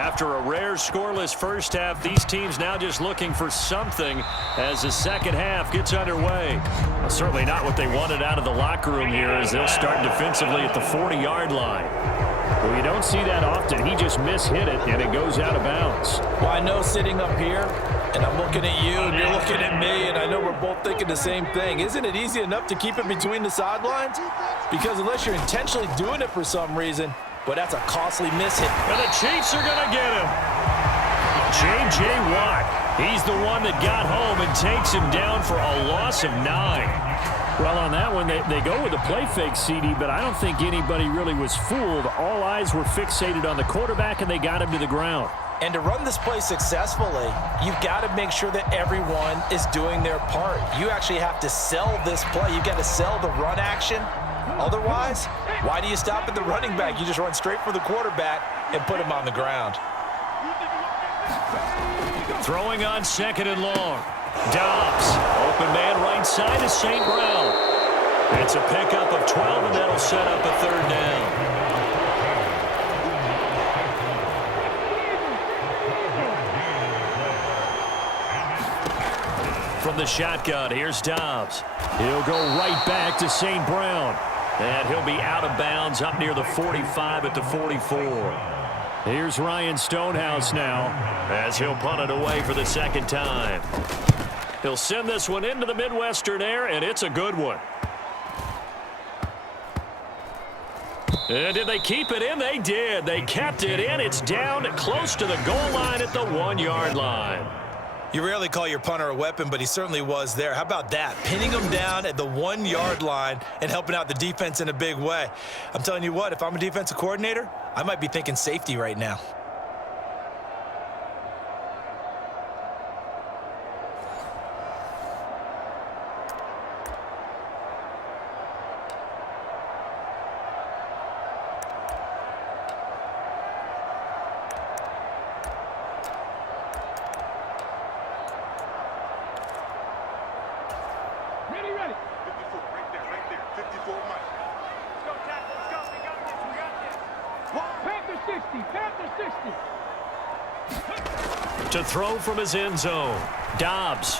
After a rare scoreless first half, these teams now just looking for something as the second half gets underway. Well, certainly not what they wanted out of the locker room here as they'll start defensively at the 40-yard line. Well, you don't see that often. He just mishit it, and it goes out of bounds. Well, I know sitting up here, and I'm looking at you, and you're looking at me, and I know we're both thinking the same thing. Isn't it easy enough to keep it between the sidelines? Because unless you're intentionally doing it for some reason, but that's a costly miss hit. And the Chiefs are going to get him. J.J. Watt, he's the one that got home and takes him down for a loss of 9. Well, on that one, they go with a play fake, CD, but I don't think anybody really was fooled. All eyes were fixated on the quarterback, and they got him to the ground. And to run this play successfully, you've got to make sure that everyone is doing their part. You actually have to sell this play. You've got to sell the run action. Otherwise, why do you stop at the running back? You just run straight for the quarterback and put him on the ground. Throwing on 2nd and long. Dobbs, open man right side is St. Brown. It's a pickup of 12, and that'll set up a 3rd down. From the shotgun, here's Dobbs. He'll go right back to St. Brown. And he'll be out of bounds up near the 45 at the 44. Here's Ryan Stonehouse now as he'll punt it away for the 2nd time. He'll send this one into the Midwestern air, and it's a good one. And did they keep it in? They did. They kept it in. It's down close to the goal line at the 1-yard line. You rarely call your punter a weapon, but he certainly was there. How about that? Pinning him down at the 1-yard line and helping out the defense in a big way. I'm telling you what, if I'm a defensive coordinator, I might be thinking safety right now. To throw from his end zone. Dobbs.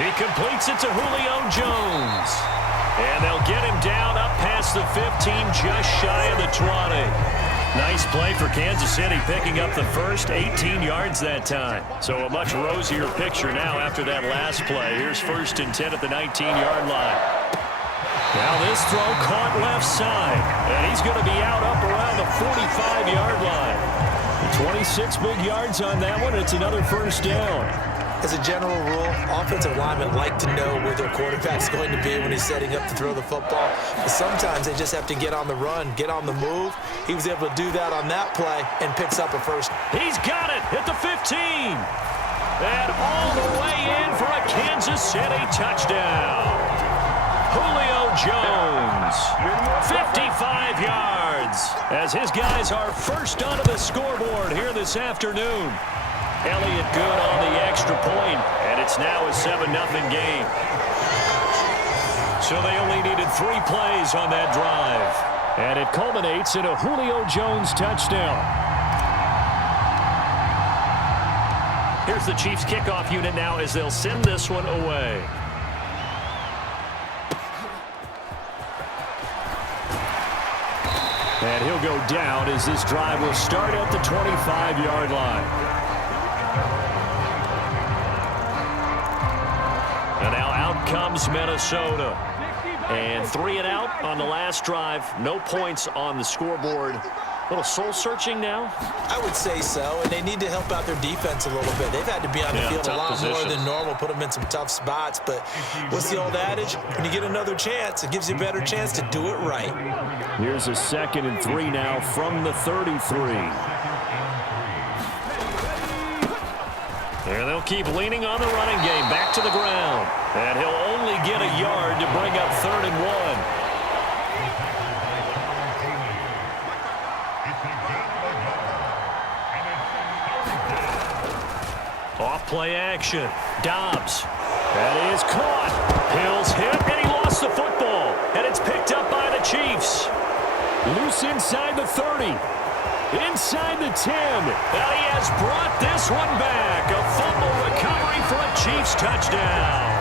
He completes it to Julio Jones. And they'll get him down up past the 15, just shy of the 20. Nice play for Kansas City, picking up the first 18 yards that time. So a much rosier picture now after that last play. Here's 1st and 10 at the 19-yard line. Now this throw caught left side. And he's going to be out up around the 45-yard line. 26 big yards on that one. It's another 1st down. As a general rule, offensive linemen like to know where their quarterback's going to be when he's setting up to throw the football. But sometimes they just have to get on the run, get on the move. He was able to do that on that play and picks up a 1st. He's got it at the 15. And all the way in for a Kansas City touchdown. Julio Jones, 55 yards, as his guys are first onto the scoreboard here this afternoon. Elliott good on the extra point, and it's now a 7-0 game. So they only needed 3 plays on that drive, and it culminates in a Julio Jones touchdown. Here's the Chiefs kickoff unit now as they'll send this one away. And he'll go down as this drive will start at the 25-yard line. And now out comes Minnesota. And 3 and out on the last drive. No points on the scoreboard. A little soul-searching now? I would say so, and they need to help out their defense a little bit. They've had to be on the field a lot more than normal, put them in some tough spots. But what's the old adage? When you get another chance, it gives you a better chance to do it right. Here's a 2nd and 3 now from the 33. And they'll keep leaning on the running game. Back to the ground. And he'll only get a yard to bring up 3rd and 1. Off play action. Dobbs. That is caught. Hill's hit, and he lost the football. And it's picked up by the Chiefs. Loose inside the 30. Inside the 10. And he has brought this one back. A fumble recovery for a Chiefs touchdown.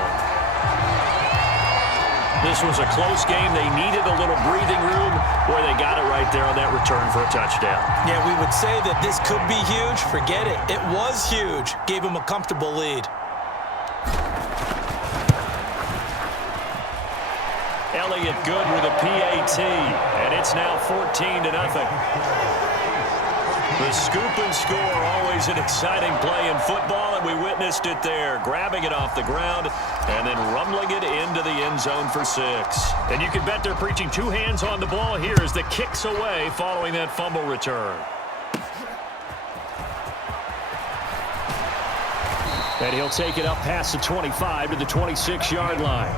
This was a close game. They needed a little breathing room. Boy, they got it right there on that return for a touchdown. Yeah, we would say that this could be huge. Forget it. It was huge. Gave him a comfortable lead. Elliott good with a PAT, and it's now 14-0. The scoop and score, always an exciting play in football, and we witnessed it there, grabbing it off the ground and then rumbling it into the end zone for 6. And you can bet they're preaching 2 hands on the ball here as the kick's away following that fumble return. And he'll take it up past the 25 to the 26-yard line.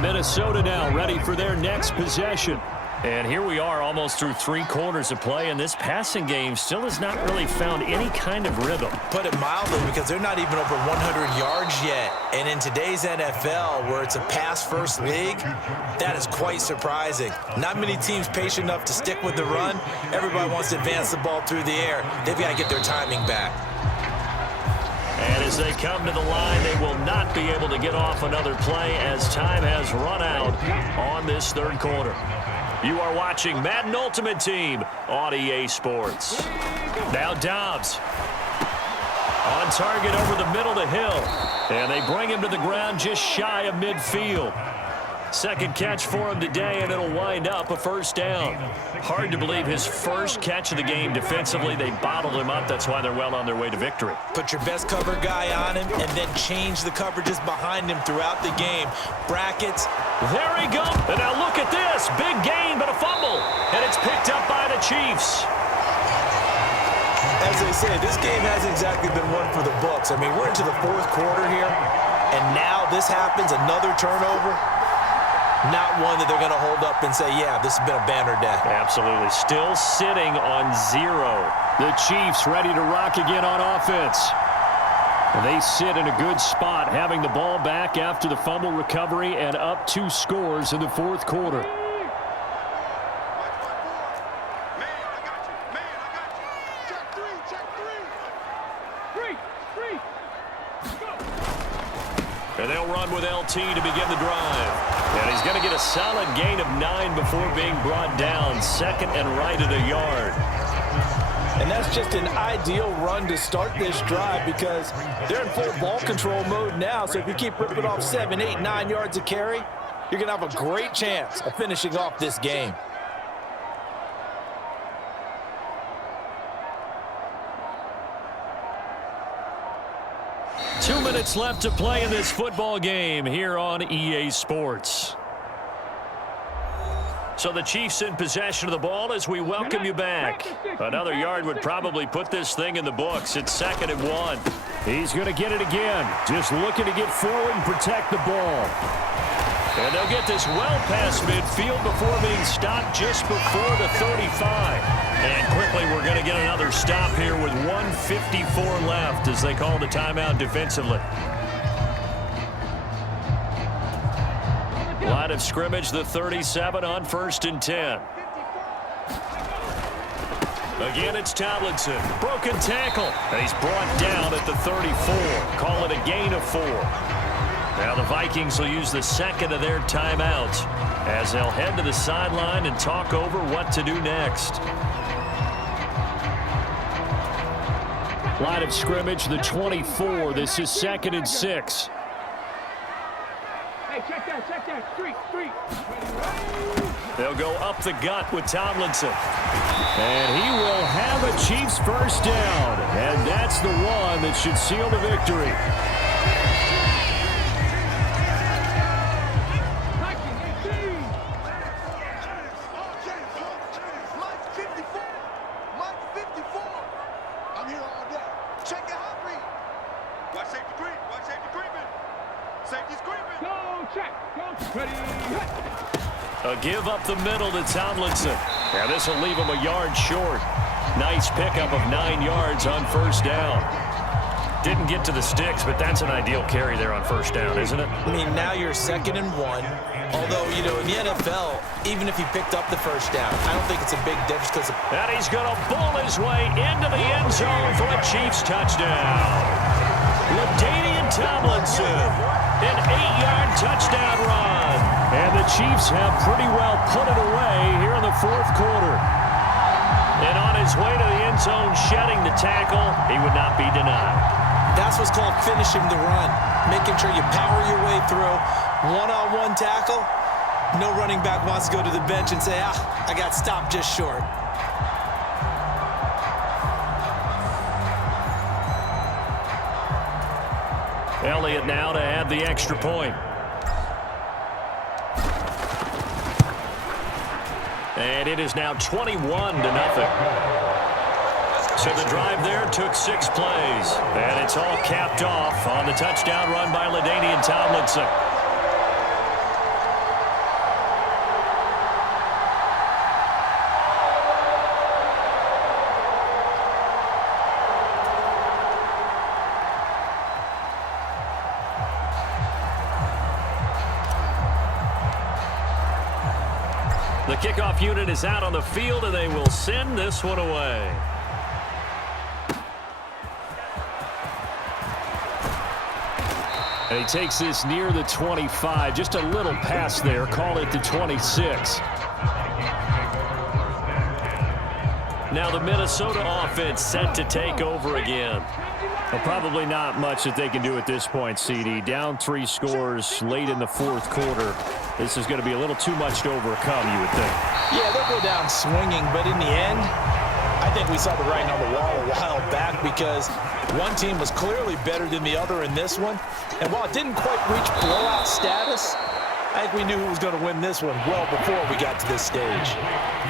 Minnesota now ready for their next possession. And here we are almost through 3 quarters of play, and this passing game still has not really found any kind of rhythm. Put it mildly, because they're not even over 100 yards yet. And in today's NFL, where it's a pass-first league, that is quite surprising. Not many teams patient enough to stick with the run. Everybody wants to advance the ball through the air. They've got to get their timing back. And as they come to the line, they will not be able to get off another play as time has run out on this 3rd quarter. You are watching Madden Ultimate Team on EA Sports. Now Dobbs. On target over the middle to Hill. And they bring him to the ground just shy of midfield. Second catch for him today, and it'll wind up a first down. Hard to believe his first catch of the game defensively. They bottled him up. That's why they're well on their way to victory. Put your best cover guy on him and then change the coverages behind him throughout the game. Brackets. There he goes. And now look at this. Big gain, but a fumble. And it's picked up by the Chiefs. As they say, this game hasn't exactly been one for the books. I mean, we're into the 4th quarter here, and now this happens, another turnover. Not one that they're going to hold up and say, yeah, this has been a banner day. Absolutely. Still sitting on 0. The Chiefs ready to rock again on offense. They sit in a good spot, having the ball back after the fumble recovery and up 2 scores in the 4th quarter. And they'll run with LT to begin the drive. And he's going to get a solid gain of 9 before being brought down. Second and right at a yard. And that's just an ideal run to start this drive because they're in full ball control mode now. So if you keep ripping off 7, 8, 9 yards of carry, you're going to have a great chance of finishing off this game. Two minutes left to play in this football game here on EA Sports. So the Chiefs in possession of the ball as we welcome you back. Another yard would probably put this thing in the books. It's 2nd and 1. He's going to get it again. Just looking to get forward and protect the ball. And they'll get this well past midfield before being stopped just before the 35. And quickly we're going to get another stop here with 1:54 left as they call the timeout defensively. Line of scrimmage, the 37 on 1st and 10. Again, it's Tomlinson. Broken tackle. And he's brought down at the 34. Call it a gain of 4. Now the Vikings will use the 2nd of their timeouts as they'll head to the sideline and talk over what to do next. Line of scrimmage, the 24. This is 2nd and 6. Hey, check that. Street. They'll go up the gut with Tomlinson. And he will have a Chiefs first down. And that's the one that should seal the victory. A give up the middle to Tomlinson. Now this will leave him a yard short. Nice pickup of 9 yards on 1st down. Didn't get to the sticks, but that's an ideal carry there on first down, isn't it? I mean, now you're 2nd and 1. Although, you know, in the NFL, even if he picked up the first down, I don't think it's a big difference because... And he's going to bull his way into the end zone for a Chiefs touchdown. LaDainian Tomlinson, an 8-yard touchdown run. And the Chiefs have pretty well put it away here in the fourth quarter. And on his way to the end zone, shedding the tackle, he would not be denied. That's what's called finishing the run, making sure you power your way through. One-on-one tackle, no running back wants to go to the bench and say, I got stopped just short. Elliott now to add the extra point. And it is now 21-0. So the drive there took 6 plays. And it's all capped off on the touchdown run by LaDainian Tomlinson. The kickoff unit is out on the field, and they will send this one away. And he takes this near the 25. Just a little pass there. Call it the 26. Now the Minnesota offense set to take over again. Well, probably not much that they can do at this point, CD. Down 3 scores late in the fourth quarter. This is going to be a little too much to overcome, you would think. Yeah, they'll go down swinging, but in the end, I think we saw the writing on the wall a while back because one team was clearly better than the other in this one. And while it didn't quite reach blowout status, I think we knew who was going to win this one well before we got to this stage.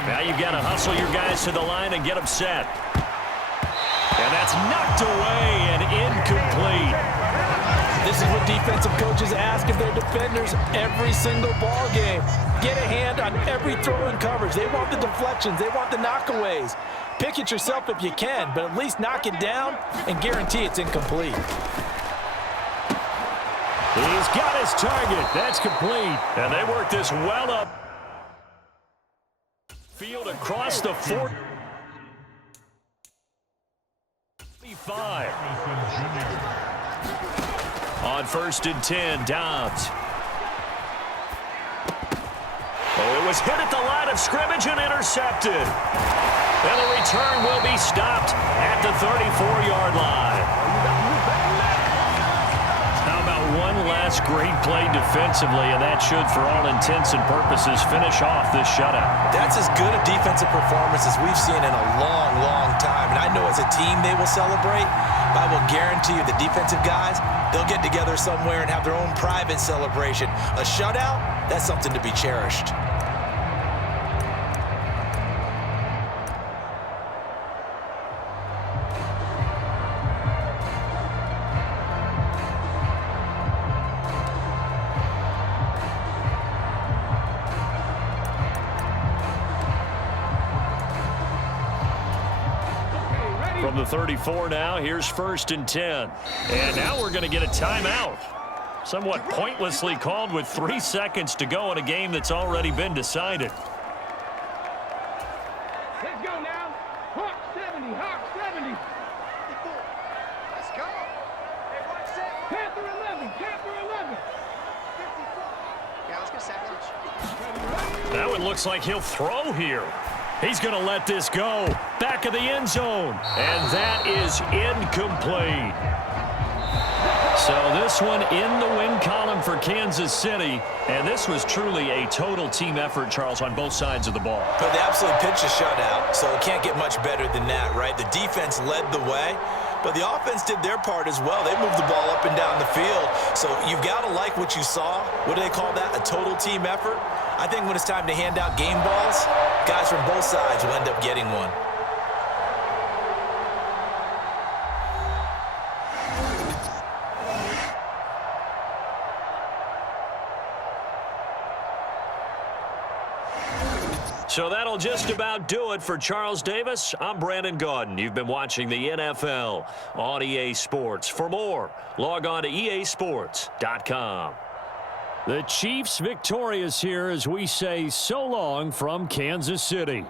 Now you've got to hustle your guys to the line and get them set. And that's knocked away and incomplete. This is what defensive coaches ask of their defenders every single ball game. Get a hand on every throw in coverage. They want the deflections. They want the knockaways. Pick it yourself if you can, but at least knock it down and guarantee it's incomplete. He's got his target. That's complete. And they work this well up field across the 45. On 1st and 10, Dobbs. Oh, it was hit at the line of scrimmage and intercepted. And the return will be stopped at the 34-yard line. How about one last great play defensively, and that should, for all intents and purposes, finish off this shutout. That's as good a defensive performance as we've seen in a long, long time. And I know as a team they will celebrate, but I will guarantee you the defensive guys, they'll get together somewhere and have their own private celebration. A shutout, that's something to be cherished. From the 34 now, here's 1st and 10. And now we're going to get a timeout. Somewhat pointlessly called with 3 seconds to go in a game that's already been decided. Let's go now. Hawk 70, Hawk 70. Let's go. Panther 11, Panther 11. 54. Yeah, let's get Savage. That one looks like he'll throw here. He's going to let this go. Back of the end zone. And that is incomplete. So this one in the win column for Kansas City. And this was truly a total team effort, Charles, on both sides of the ball. But they absolutely pitched a shutout, so it can't get much better than that, right? The defense led the way, but the offense did their part as well. They moved the ball up and down the field. So you've got to like what you saw. What do they call that? A total team effort? I think when it's time to hand out game balls, guys from both sides will end up getting one. So that'll just about do it for Charles Davis. I'm Brandon Gaudin. You've been watching the NFL on EA Sports. For more, log on to easports.com. The Chiefs victorious here as we say so long from Kansas City.